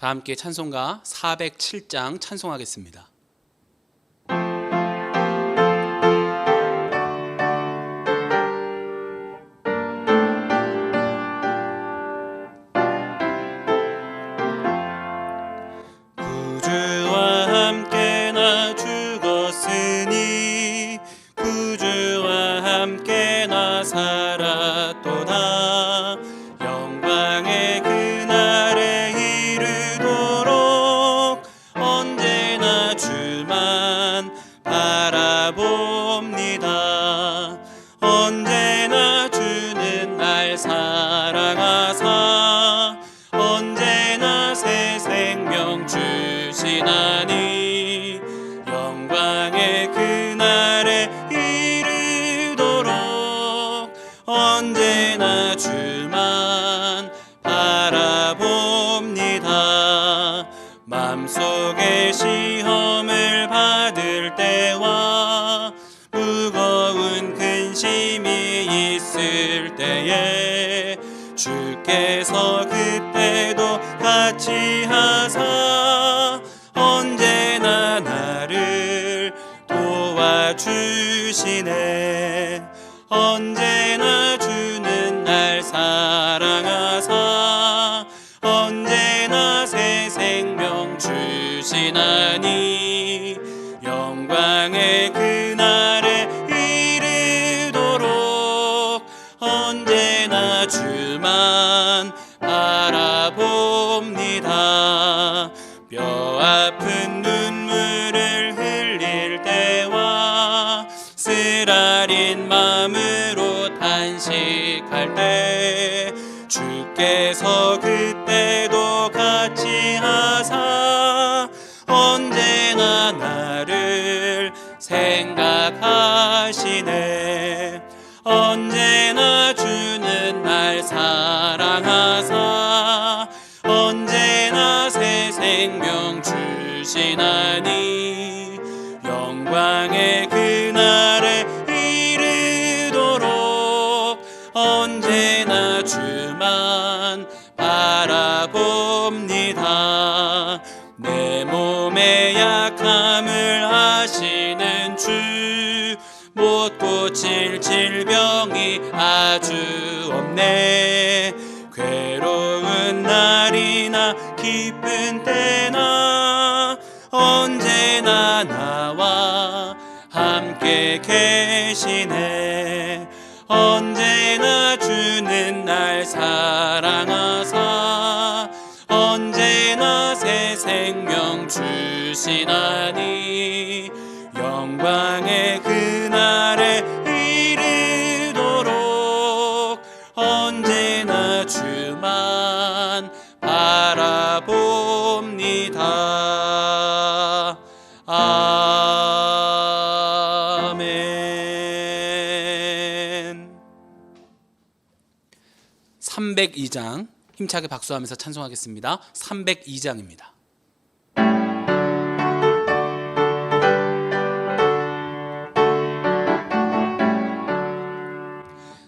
다 함께 찬송가 407장 찬송하겠습니다. 구주와 함께 나 죽었으니 구주와 함께 나 살았도다. 영광의 그날에 이르도록 언제나 주만 바라봅니다. 언제나 주는 날 사랑하사 언제나 새 생명 주시나니 영광의 그날에 이르도록 언제나 주만 바라봅니다. 맘속에 시험을 받을 때와 무거운 근심이 있을 때에 주께서 그때도 같이 하사 언제나 나를 도와주시네. 언제나 주는 날 사랑하사 언제나 새 생명 주시나니 영광의 그날에 이르도록 언제나 주만 바라봅니다. 뼈아픈 눈물을 흘릴 때와 쓰라린 마음으로 탄식할 때 주께서 그때도 같이 하사 언제나 나를 생각하시네. 언제나 주는 날 사랑하사 언제나 새 생명 주시나니 영광의 그날에 이르도록 언제나 주만 바라봅니다. 내 몸의 약함을 아시는 주 못 고칠 질병이 아주 없네. 괴로운 날이나 기쁜 때나 언제나 나와 함께 계시네. 언제나 주는 날 사랑하사 언제나 새 생명 주시나니 영광의 그날에 이르도록 언제나 주만 바라봅니다. 아멘. 302장 힘차게 박수하면서 찬송하겠습니다. 302장입니다.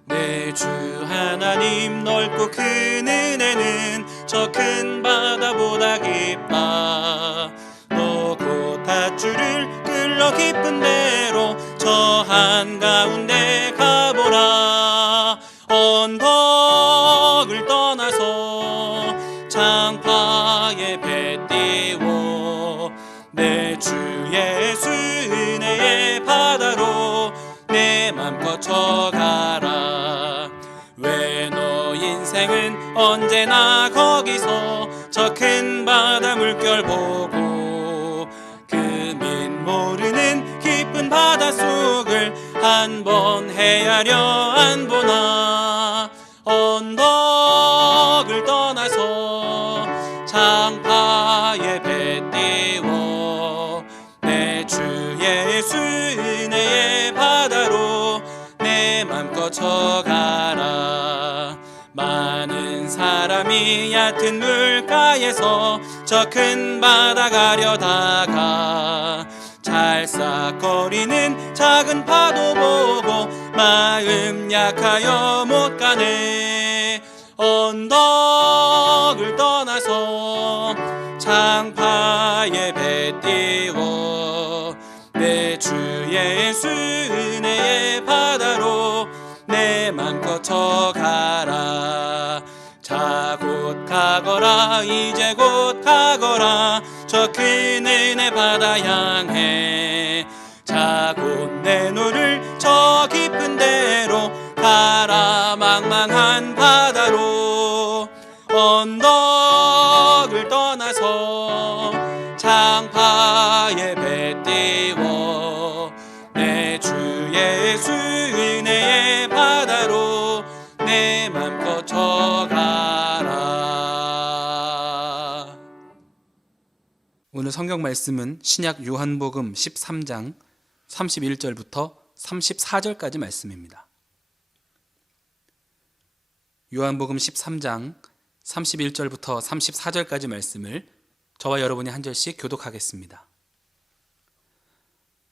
내 주 하나님 넓고 큰 은혜는 저 큰 바다보다 깊다. 너 곧 닷줄을 끌러 깊은 데로 저 한가운데 가보라. 언덕을 떠나서 장파에 배 띄워 내 주 예수 은혜의 바다로 내 맘껏 쳐가라. 왜 너 인생은 언제나 거기서 저 큰 바다 물결 보고 금인 모르는 깊은 바닷속을 한번 헤아려 안 보나. 언덕을 떠나서 장파에 배 띄워 내 주 예수 은혜의 바다로 내 맘껏 쳐가라. 많은 사람이 얕은 물가에서 저 큰 바다 가려다가 찰싹거리는 작은 파도 보고 마음 약하여 못 가네. 언덕을 떠나서 장파에 배 띄워 내 주 예수 은혜의 바다로 내 맘껏 쳐가라. 자 곧 가거라 이제 곧 가거라 저 큰 은혜 바다 향해. 자 곧 내 노를 저 깊은 데로 가라 망망한 바다로. 언덕을 떠나서 장파에 배 띄워 내 주 예수 은혜의 바다로 내 맘껏 쳐가라. 오늘 성경 말씀은 신약 요한복음 13장 31절부터 34절까지 말씀입니다. 요한복음 13장 31절부터 34절까지 말씀을 저와 여러분이 한 절씩 교독하겠습니다.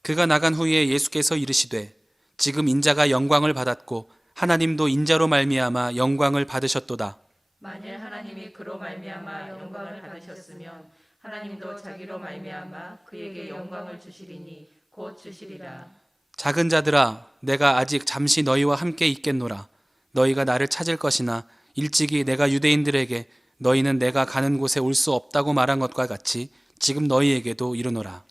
그가 나간 후에 예수께서 이르시되 지금 인자가 영광을 받았고 하나님도 인자로 말미암아 영광을 받으셨도다. 만일 하나님이 그로 말미암아 영광을 받으셨으면 하나님도 자기로 말미암아 그에게 영광을 주시리니 곧 주시리라. 작은 자들아 내가 아직 잠시 너희와 함께 있겠노라. 너희가 나를 찾을 것이나 일찍이 내가 유대인들에게 너희는 내가 가는 곳에 올 수 없다고 말한 것과 같이 지금 너희에게도 이르노라.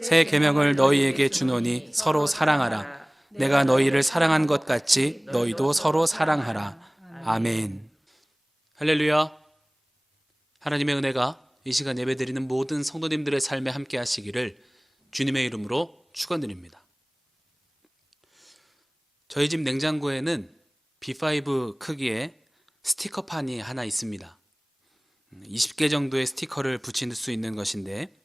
새 계명을 너희에게 주노니 서로 사랑하라. 내가 너희를 사랑한 것 같이 너희도 서로 사랑하라. 아멘. 할렐루야. 하나님의 은혜가 이 시간 예배드리는 모든 성도님들의 삶에 함께 하시기를 주님의 이름으로 축원드립니다. 저희 집 냉장고에는 B5 크기의 스티커판이 하나 있습니다. 20개 정도의 스티커를 붙일 수 있는 것인데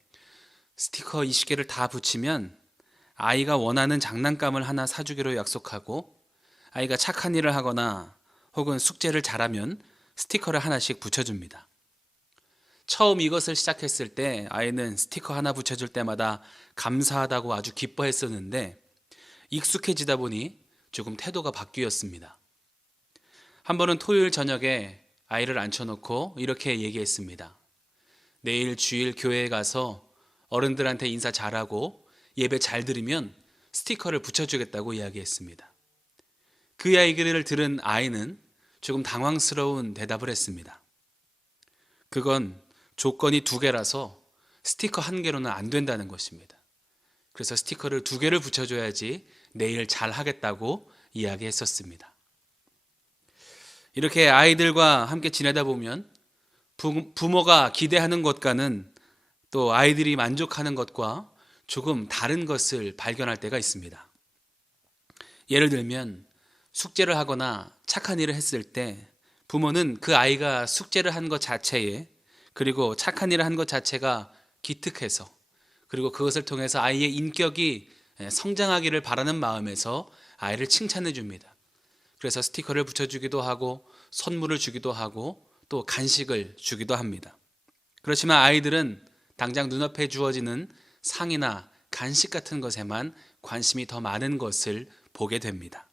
스티커 20개를 다 붙이면 아이가 원하는 장난감을 하나 사주기로 약속하고 아이가 착한 일을 하거나 혹은 숙제를 잘하면 스티커를 하나씩 붙여줍니다. 처음 이것을 시작했을 때 아이는 스티커 하나 붙여줄 때마다 감사하다고 아주 기뻐했었는데 익숙해지다 보니 조금 태도가 바뀌었습니다. 한 번은 토요일 저녁에 아이를 앉혀놓고 이렇게 얘기했습니다. 내일 주일 교회에 가서 어른들한테 인사 잘하고 예배 잘 드리면 스티커를 붙여주겠다고 이야기했습니다. 그 이야기를 들은 아이는 조금 당황스러운 대답을 했습니다. 그건 조건이 2개라서 스티커 1개로는 안 된다는 것입니다. 그래서 스티커를 2개를 붙여줘야지 내일 잘 하겠다고 이야기했었습니다. 이렇게 아이들과 함께 지내다 보면 부모가 기대하는 것과는 또 아이들이 만족하는 것과 조금 다른 것을 발견할 때가 있습니다. 예를 들면 숙제를 하거나 착한 일을 했을 때 부모는 그 아이가 숙제를 한 것 자체에 그리고 착한 일을 한 것 자체가 기특해서 그리고 그것을 통해서 아이의 인격이 성장하기를 바라는 마음에서 아이를 칭찬해 줍니다. 그래서 스티커를 붙여주기도 하고 선물을 주기도 하고 또 간식을 주기도 합니다. 그렇지만 아이들은 당장 눈앞에 주어지는 상이나 간식 같은 것에만 관심이 더 많은 것을 보게 됩니다.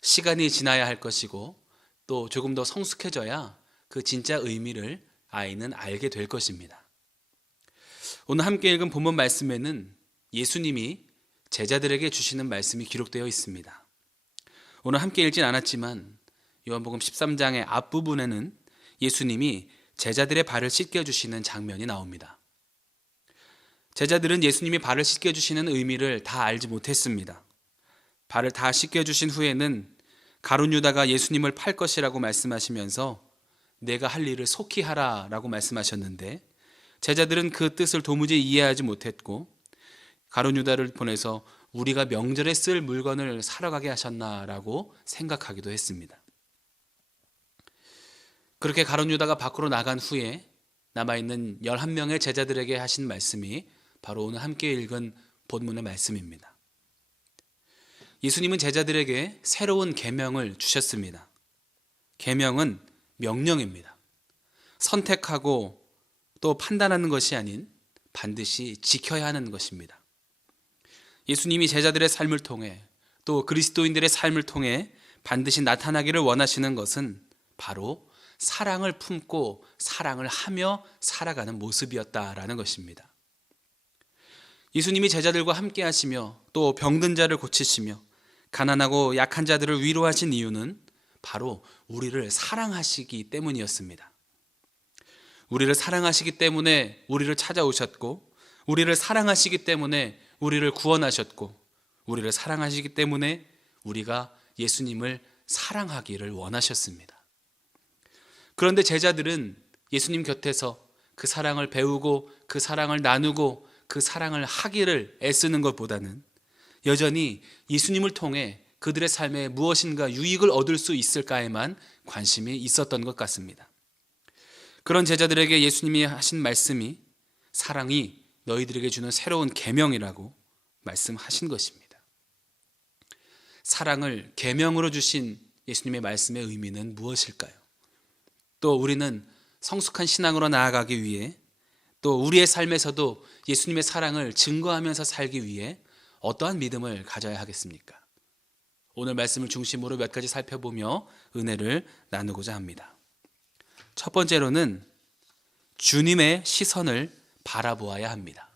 시간이 지나야 할 것이고 또 조금 더 성숙해져야 그 진짜 의미를 아이는 알게 될 것입니다. 오늘 함께 읽은 본문 말씀에는 예수님이 제자들에게 주시는 말씀이 기록되어 있습니다. 오늘 함께 읽진 않았지만 요한복음 13장의 앞부분에는 예수님이 제자들의 발을 씻겨주시는 장면이 나옵니다. 제자들은 예수님이 발을 씻겨주시는 의미를 다 알지 못했습니다. 발을 다 씻겨주신 후에는 가룟 유다가 예수님을 팔 것이라고 말씀하시면서 내가 할 일을 속히 하라 라고 말씀하셨는데 제자들은 그 뜻을 도무지 이해하지 못했고 가룟 유다를 보내서 우리가 명절에 쓸 물건을 사러 가게 하셨나라고 생각하기도 했습니다. 그렇게 가룟 유다가 밖으로 나간 후에 남아있는 11명의 제자들에게 하신 말씀이 바로 오늘 함께 읽은 본문의 말씀입니다. 예수님은 제자들에게 새로운 계명을 주셨습니다. 계명은 명령입니다. 선택하고 또 판단하는 것이 아닌 반드시 지켜야 하는 것입니다. 예수님이 제자들의 삶을 통해 또 그리스도인들의 삶을 통해 반드시 나타나기를 원하시는 것은 바로 사랑을 품고 사랑을 하며 살아가는 모습이었다라는 것입니다. 예수님이 제자들과 함께 하시며 또 병든 자를 고치시며 가난하고 약한 자들을 위로하신 이유는 바로 우리를 사랑하시기 때문이었습니다. 우리를 사랑하시기 때문에 우리를 찾아오셨고, 우리를 사랑하시기 때문에 우리를 구원하셨고, 우리를 사랑하시기 때문에 우리가 예수님을 사랑하기를 원하셨습니다. 그런데 제자들은 예수님 곁에서 그 사랑을 배우고 그 사랑을 나누고 그 사랑을 하기를 애쓰는 것보다는 여전히 예수님을 통해 그들의 삶에 무엇인가 유익을 얻을 수 있을까에만 관심이 있었던 것 같습니다. 그런 제자들에게 예수님이 하신 말씀이 사랑이 너희들에게 주는 새로운 계명이라고 말씀하신 것입니다. 사랑을 계명으로 주신 예수님의 말씀의 의미는 무엇일까요? 또 우리는 성숙한 신앙으로 나아가기 위해 또 우리의 삶에서도 예수님의 사랑을 증거하면서 살기 위해 어떠한 믿음을 가져야 하겠습니까? 오늘 말씀을 중심으로 몇 가지 살펴보며 은혜를 나누고자 합니다. 첫 번째로는 주님의 시선을 바라보아야 합니다.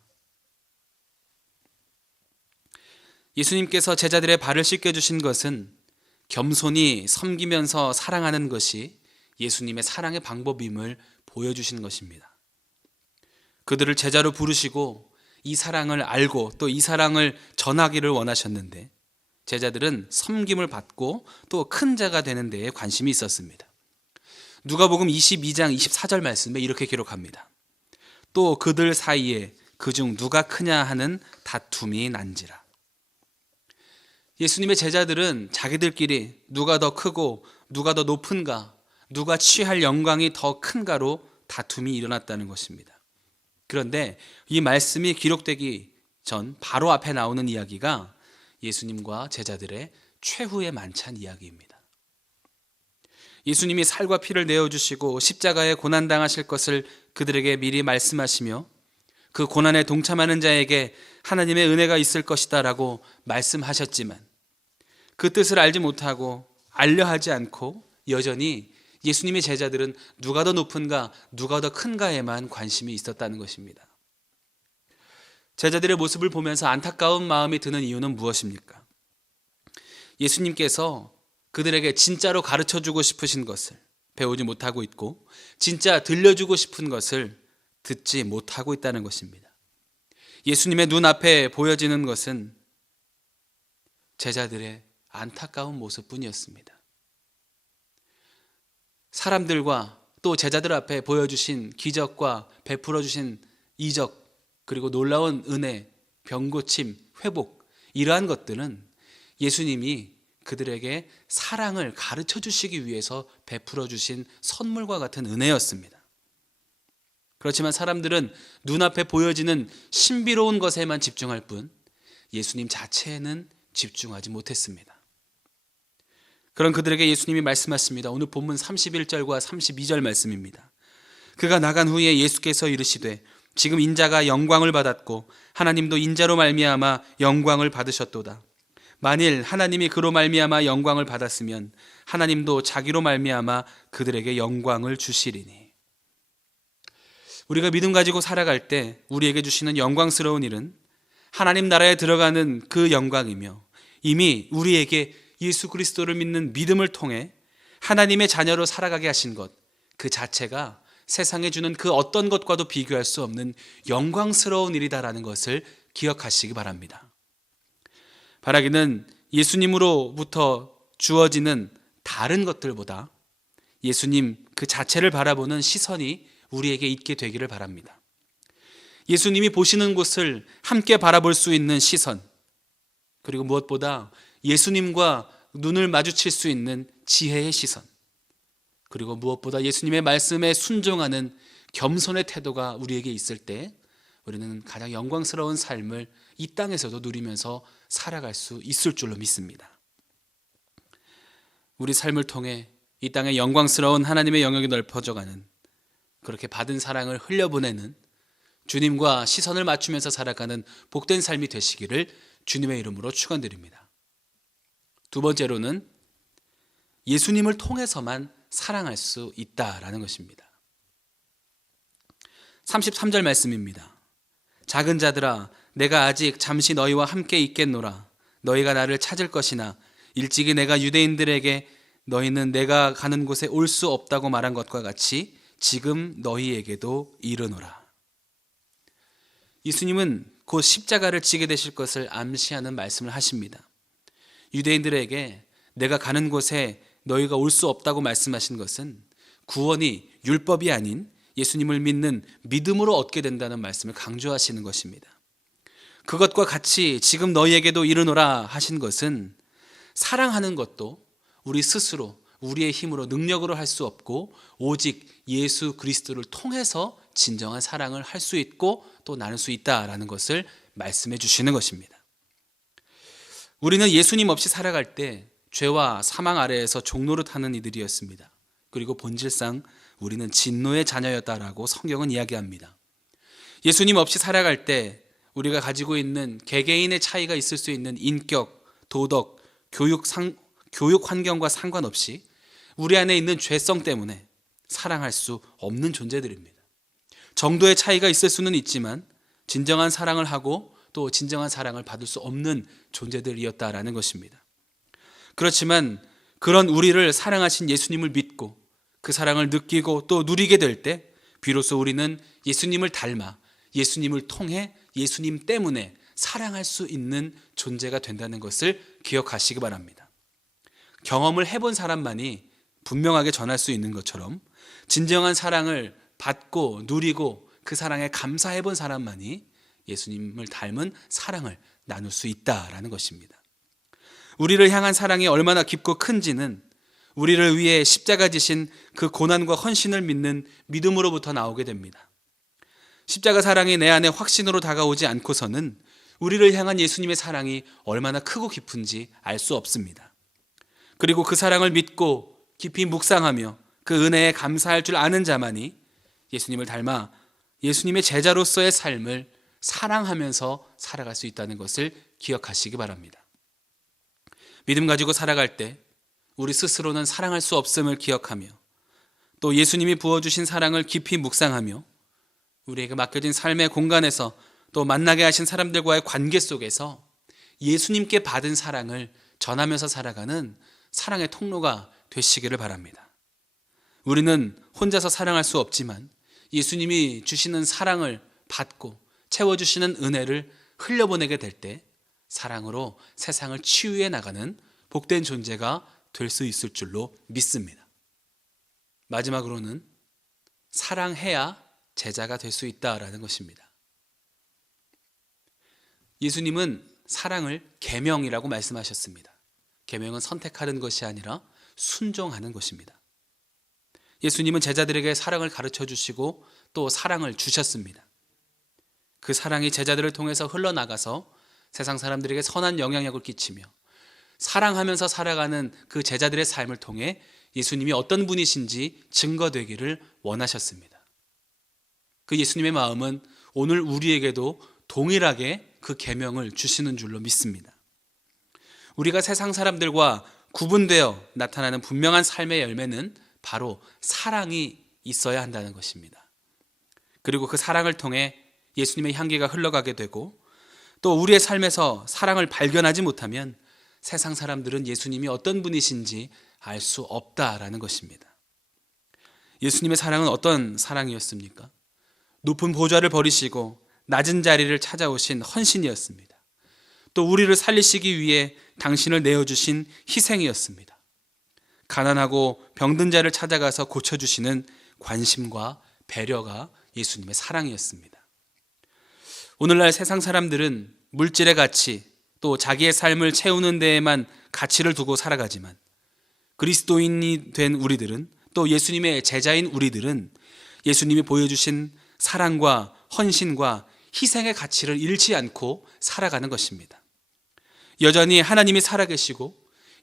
예수님께서 제자들의 발을 씻겨주신 것은 겸손히 섬기면서 사랑하는 것이 예수님의 사랑의 방법임을 보여주신 것입니다. 그들을 제자로 부르시고 이 사랑을 알고 또 이 사랑을 전하기를 원하셨는데 제자들은 섬김을 받고 또 큰 자가 되는 데에 관심이 있었습니다. 누가복음 22장 24절 말씀에 이렇게 기록합니다. 또 그들 사이에 그중 누가 크냐 하는 다툼이 난지라. 예수님의 제자들은 자기들끼리 누가 더 크고 누가 더 높은가, 누가 취할 영광이 더 큰가로 다툼이 일어났다는 것입니다. 그런데 이 말씀이 기록되기 전 바로 앞에 나오는 이야기가 예수님과 제자들의 최후의 만찬 이야기입니다. 예수님이 살과 피를 내어주시고 십자가에 고난당하실 것을 그들에게 미리 말씀하시며 그 고난에 동참하는 자에게 하나님의 은혜가 있을 것이다 라고 말씀하셨지만 그 뜻을 알지 못하고 알려하지 않고 여전히 예수님의 제자들은 누가 더 높은가, 누가 더 큰가에만 관심이 있었다는 것입니다. 제자들의 모습을 보면서 안타까운 마음이 드는 이유는 무엇입니까? 예수님께서 그들에게 진짜로 가르쳐주고 싶으신 것을 배우지 못하고 있고 진짜 들려주고 싶은 것을 듣지 못하고 있다는 것입니다. 예수님의 눈앞에 보여지는 것은 제자들의 안타까운 모습뿐이었습니다. 사람들과 또 제자들 앞에 보여주신 기적과 베풀어 주신 이적 그리고 놀라운 은혜, 병고침, 회복 이러한 것들은 예수님이 그들에게 사랑을 가르쳐 주시기 위해서 베풀어 주신 선물과 같은 은혜였습니다. 그렇지만 사람들은 눈앞에 보여지는 신비로운 것에만 집중할 뿐 예수님 자체에는 집중하지 못했습니다. 그런 그들에게 예수님이 말씀하십니다. 오늘 본문 31절과 32절 말씀입니다. 그가 나간 후에 예수께서 이르시되 지금 인자가 영광을 받았고 하나님도 인자로 말미암아 영광을 받으셨도다. 만일 하나님이 그로 말미암아 영광을 받았으면 하나님도 자기로 말미암아 그들에게 영광을 주시리니. 우리가 믿음 가지고 살아갈 때 우리에게 주시는 영광스러운 일은 하나님 나라에 들어가는 그 영광이며 이미 우리에게 예수 그리스도를 믿는 믿음을 통해 하나님의 자녀로 살아가게 하신 것 그 자체가 세상에 주는 그 어떤 것과도 비교할 수 없는 영광스러운 일이다라는 것을 기억하시기 바랍니다. 바라기는 예수님으로부터 주어지는 다른 것들보다 예수님 그 자체를 바라보는 시선이 우리에게 있게 되기를 바랍니다. 예수님이 보시는 곳을 함께 바라볼 수 있는 시선, 그리고 무엇보다 예수님과 눈을 마주칠 수 있는 지혜의 시선, 그리고 무엇보다 예수님의 말씀에 순종하는 겸손의 태도가 우리에게 있을 때 우리는 가장 영광스러운 삶을 이 땅에서도 누리면서 살아갈 수 있을 줄로 믿습니다. 우리 삶을 통해 이 땅에 영광스러운 하나님의 영역이 넓어져가는, 그렇게 받은 사랑을 흘려보내는, 주님과 시선을 맞추면서 살아가는 복된 삶이 되시기를 주님의 이름으로 축원드립니다. 두 번째로는 예수님을 통해서만 사랑할 수 있다라는 것입니다. 33절 말씀입니다. 작은 자들아 내가 아직 잠시 너희와 함께 있겠노라. 너희가 나를 찾을 것이나 일찍이 내가 유대인들에게 너희는 내가 가는 곳에 올 수 없다고 말한 것과 같이 지금 너희에게도 이르노라. 예수님은 곧 십자가를 지게 되실 것을 암시하는 말씀을 하십니다. 유대인들에게 내가 가는 곳에 너희가 올 수 없다고 말씀하신 것은 구원이 율법이 아닌 예수님을 믿는 믿음으로 얻게 된다는 말씀을 강조하시는 것입니다. 그것과 같이 지금 너희에게도 이르노라 하신 것은 사랑하는 것도 우리 스스로 우리의 힘으로 능력으로 할 수 없고 오직 예수 그리스도를 통해서 진정한 사랑을 할 수 있고 또 나눌 수 있다라는 것을 말씀해 주시는 것입니다. 우리는 예수님 없이 살아갈 때 죄와 사망 아래에서 종노릇하는 이들이었습니다. 그리고 본질상 우리는 진노의 자녀였다라고 성경은 이야기합니다. 예수님 없이 살아갈 때 우리가 가지고 있는 개개인의 차이가 있을 수 있는 인격, 도덕, 교육 환경과 상관없이 우리 안에 있는 죄성 때문에 사랑할 수 없는 존재들입니다. 정도의 차이가 있을 수는 있지만 진정한 사랑을 하고 또 진정한 사랑을 받을 수 없는 존재들이었다라는 것입니다. 그렇지만 그런 우리를 사랑하신 예수님을 믿고 그 사랑을 느끼고 또 누리게 될 때 비로소 우리는 예수님을 닮아 예수님을 통해 예수님 때문에 사랑할 수 있는 존재가 된다는 것을 기억하시기 바랍니다. 경험을 해본 사람만이 분명하게 전할 수 있는 것처럼 진정한 사랑을 받고 누리고 그 사랑에 감사해 본 사람만이 예수님을 닮은 사랑을 나눌 수 있다라는 것입니다. 우리를 향한 사랑이 얼마나 깊고 큰지는 우리를 위해 십자가 지신 그 고난과 헌신을 믿는 믿음으로부터 나오게 됩니다. 십자가 사랑이 내 안에 확신으로 다가오지 않고서는 우리를 향한 예수님의 사랑이 얼마나 크고 깊은지 알 수 없습니다. 그리고 그 사랑을 믿고 깊이 묵상하며 그 은혜에 감사할 줄 아는 자만이 예수님을 닮아 예수님의 제자로서의 삶을 사랑하면서 살아갈 수 있다는 것을 기억하시기 바랍니다. 믿음 가지고 살아갈 때 우리 스스로는 사랑할 수 없음을 기억하며 또 예수님이 부어주신 사랑을 깊이 묵상하며 우리에게 맡겨진 삶의 공간에서 또 만나게 하신 사람들과의 관계 속에서 예수님께 받은 사랑을 전하면서 살아가는 사랑의 통로가 되시기를 바랍니다. 우리는 혼자서 사랑할 수 없지만 예수님이 주시는 사랑을 받고 채워주시는 은혜를 흘려보내게 될 때 사랑으로 세상을 치유해 나가는 복된 존재가 될 수 있을 줄로 믿습니다. 마지막으로는 사랑해야 제자가 될 수 있다라는 것입니다. 예수님은 사랑을 계명이라고 말씀하셨습니다. 계명은 선택하는 것이 아니라 순종하는 것입니다. 예수님은 제자들에게 사랑을 가르쳐 주시고 또 사랑을 주셨습니다. 그 사랑이 제자들을 통해서 흘러나가서 세상 사람들에게 선한 영향력을 끼치며 사랑하면서 살아가는 그 제자들의 삶을 통해 예수님이 어떤 분이신지 증거되기를 원하셨습니다. 그 예수님의 마음은 오늘 우리에게도 동일하게 그 계명을 주시는 줄로 믿습니다. 우리가 세상 사람들과 구분되어 나타나는 분명한 삶의 열매는 바로 사랑이 있어야 한다는 것입니다. 그리고 그 사랑을 통해 예수님의 향기가 흘러가게 되고 또 우리의 삶에서 사랑을 발견하지 못하면 세상 사람들은 예수님이 어떤 분이신지 알 수 없다라는 것입니다. 예수님의 사랑은 어떤 사랑이었습니까? 높은 보좌를 버리시고 낮은 자리를 찾아오신 헌신이었습니다. 또 우리를 살리시기 위해 당신을 내어주신 희생이었습니다. 가난하고 병든 자를 찾아가서 고쳐주시는 관심과 배려가 예수님의 사랑이었습니다. 오늘날 세상 사람들은 물질의 가치 또 자기의 삶을 채우는 데에만 가치를 두고 살아가지만 그리스도인이 된 우리들은 또 예수님의 제자인 우리들은 예수님이 보여주신 사랑과 헌신과 희생의 가치를 잃지 않고 살아가는 것입니다. 여전히 하나님이 살아계시고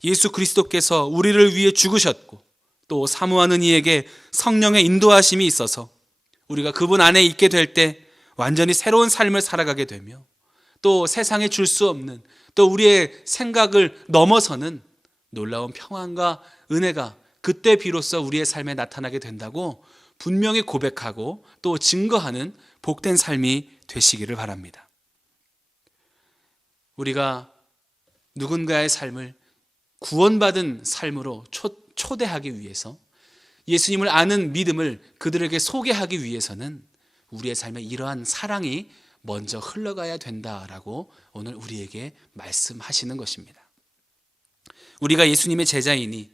예수 그리스도께서 우리를 위해 죽으셨고 또 사모하는 이에게 성령의 인도하심이 있어서 우리가 그분 안에 있게 될 때 완전히 새로운 삶을 살아가게 되며 또 세상에 줄 수 없는 또 우리의 생각을 넘어서는 놀라운 평안과 은혜가 그때 비로소 우리의 삶에 나타나게 된다고 분명히 고백하고 또 증거하는 복된 삶이 되시기를 바랍니다. 우리가 누군가의 삶을 구원받은 삶으로 초대하기 위해서, 예수님을 아는 믿음을 그들에게 소개하기 위해서는 우리의 삶에 이러한 사랑이 먼저 흘러가야 된다라고 오늘 우리에게 말씀하시는 것입니다. 우리가 예수님의 제자이니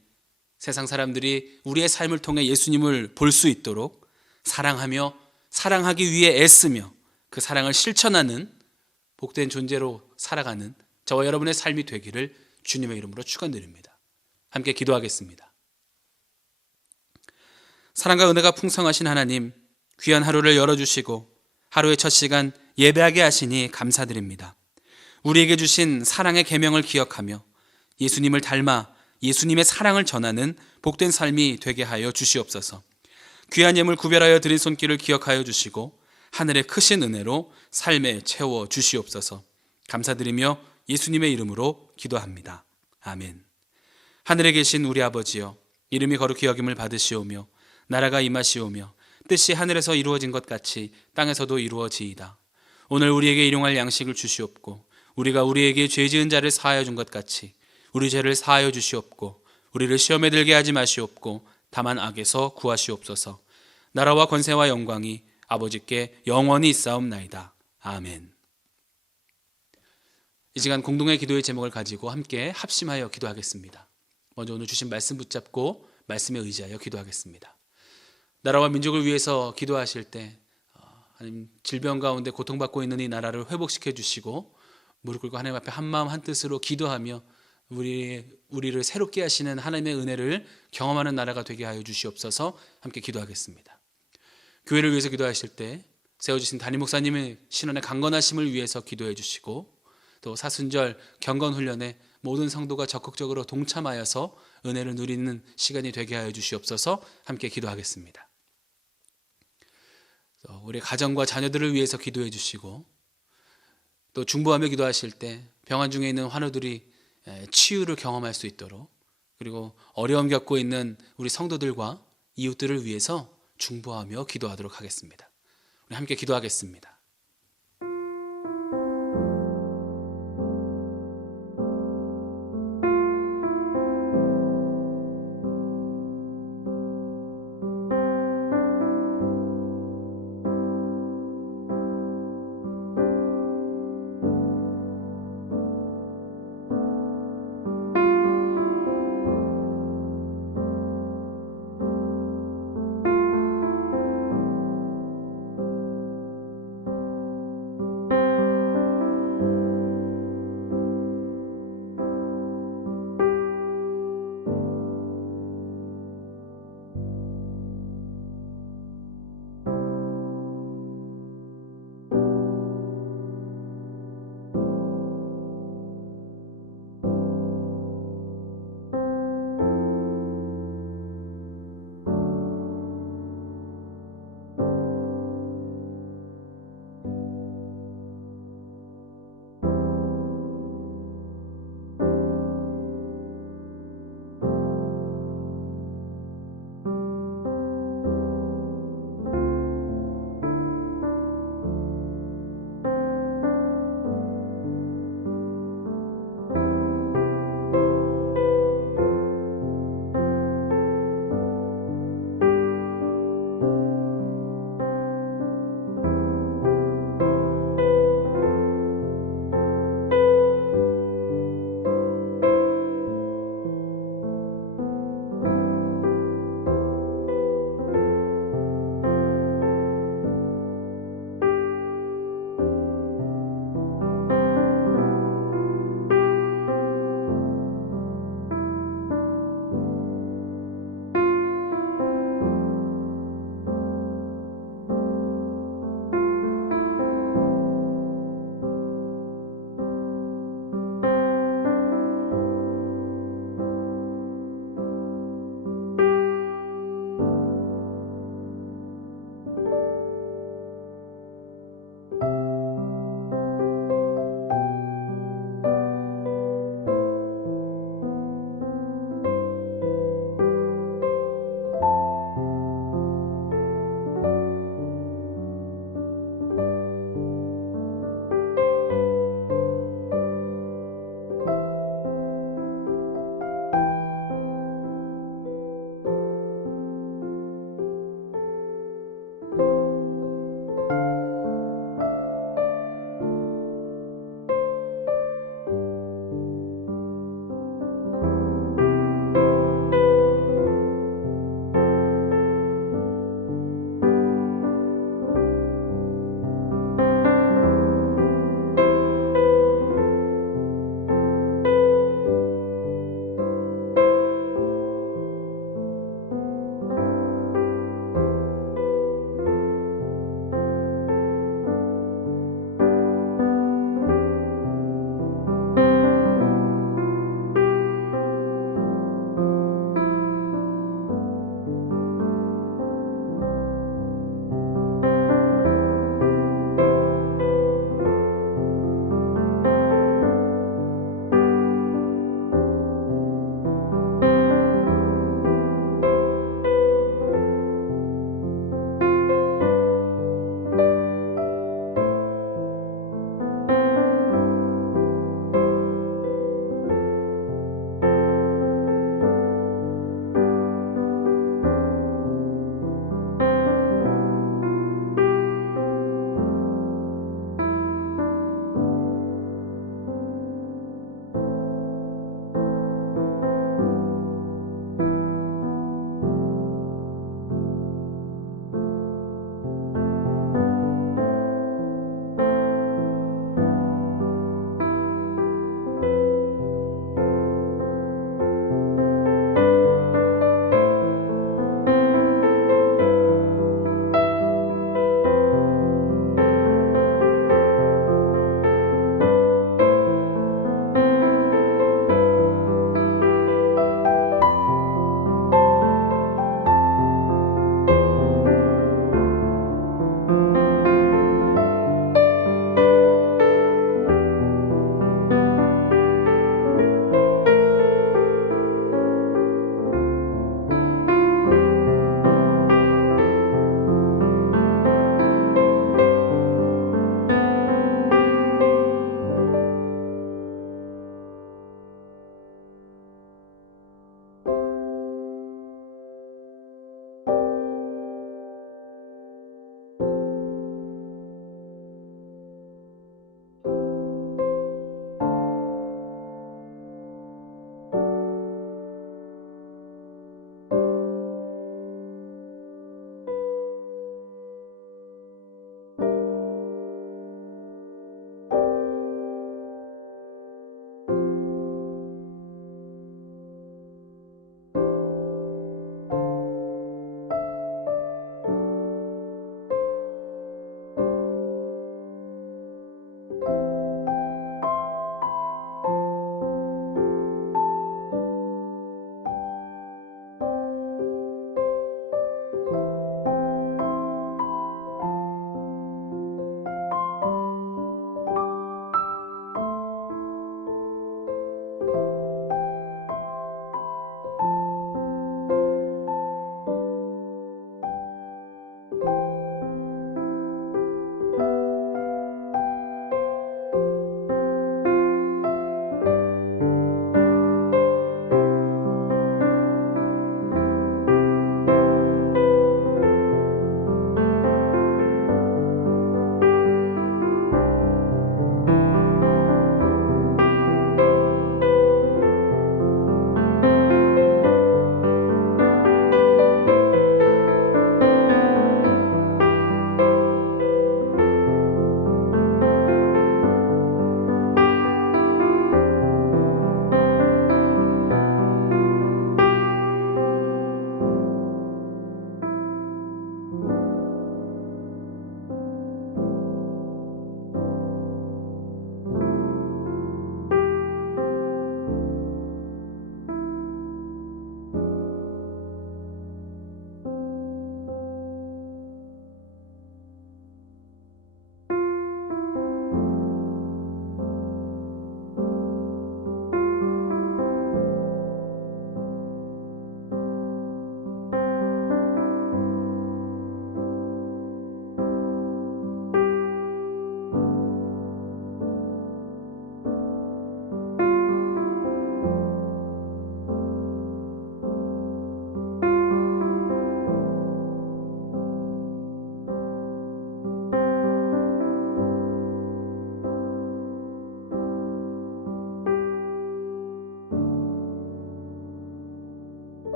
세상 사람들이 우리의 삶을 통해 예수님을 볼 수 있도록 사랑하며 사랑하기 위해 애쓰며 그 사랑을 실천하는 복된 존재로 살아가는 저와 여러분의 삶이 되기를 주님의 이름으로 축원드립니다. 함께 기도하겠습니다. 사랑과 은혜가 풍성하신 하나님, 귀한 하루를 열어주시고 하루의 첫 시간 예배하게 하시니 감사드립니다. 우리에게 주신 사랑의 계명을 기억하며 예수님을 닮아 예수님의 사랑을 전하는 복된 삶이 되게 하여 주시옵소서. 귀한 예물 구별하여 드린 손길을 기억하여 주시고 하늘의 크신 은혜로 삶에 채워 주시옵소서. 감사드리며 예수님의 이름으로 기도합니다. 아멘. 하늘에 계신 우리 아버지여, 이름이 거룩히 여김을 받으시오며 나라가 임하시오며 뜻이 하늘에서 이루어진 것 같이 땅에서도 이루어지이다. 오늘 우리에게 일용할 양식을 주시옵고 우리가 우리에게 죄 지은 자를 사하여 준 것 같이 우리 죄를 사하여 주시옵고 우리를 시험에 들게 하지 마시옵고 다만 악에서 구하시옵소서. 나라와 권세와 영광이 아버지께 영원히 있사옵나이다. 아멘. 이 시간 공동의 기도의 제목을 가지고 함께 합심하여 기도하겠습니다. 먼저 오늘 주신 말씀 붙잡고 말씀에 의지하여 기도하겠습니다. 나라와 민족을 위해서 기도하실 때 하나님, 질병 가운데 고통받고 있는 이 나라를 회복시켜 주시고 무릎 꿇고 하나님 앞에 한마음 한뜻으로 기도하며 우리를 새롭게 하시는 하나님의 은혜를 경험하는 나라가 되게 하여 주시옵소서. 함께 기도하겠습니다. 교회를 위해서 기도하실 때 세워주신 담임 목사님의 신원의 강건하심을 위해서 기도해 주시고 또 사순절 경건훈련에 모든 성도가 적극적으로 동참하여서 은혜를 누리는 시간이 되게 하여 주시옵소서. 함께 기도하겠습니다. 우리 가정과 자녀들을 위해서 기도해 주시고 또 중보하며 기도하실 때 병환 중에 있는 환우들이 치유를 경험할 수 있도록, 그리고 어려움 겪고 있는 우리 성도들과 이웃들을 위해서 중보하며 기도하도록 하겠습니다. 우리 함께 기도하겠습니다.